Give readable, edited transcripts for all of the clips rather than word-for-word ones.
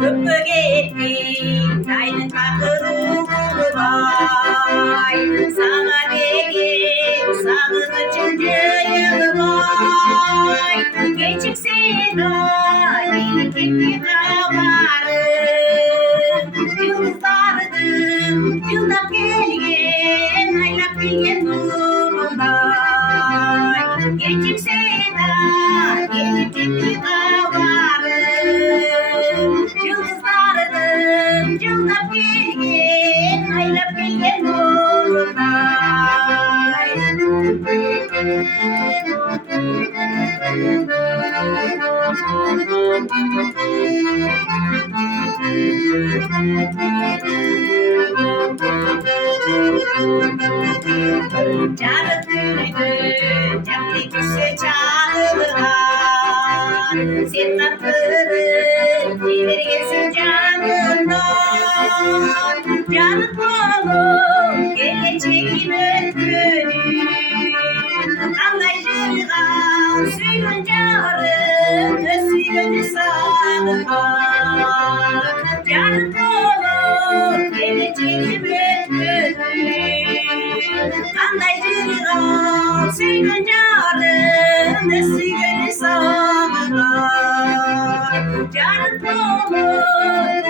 Öpügetti kaynın kakırı bay sana degin sağını çıncayı bay geçik sena gelip gitti damarı yıldızlardım yıldap gelgen aylap gelgen nurunday geçik sena gelip gitti damarı yıldızlardım yıldap gelgen aylap gelgen nurunday. Çağrıdıydı, canlı kişi çağrılar. Sen tatlıdır, dilergesin canından. Canı kolu, geleceğin öpünü. Anlayışırgan, suyun carın, ösüyünü sağlığa. Canı kolu, geleceğin öpünü. Anlayışırgan, suyun carın, ösüyünü sağlığa. Canı kolu,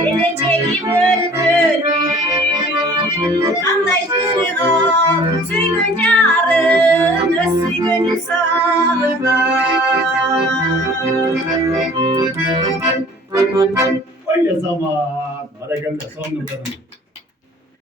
geleceğin öpünü. Anlayışırgan, suyun carın, ösüyünü sağlığa. Öyle zaman. Hareketler son numaradım.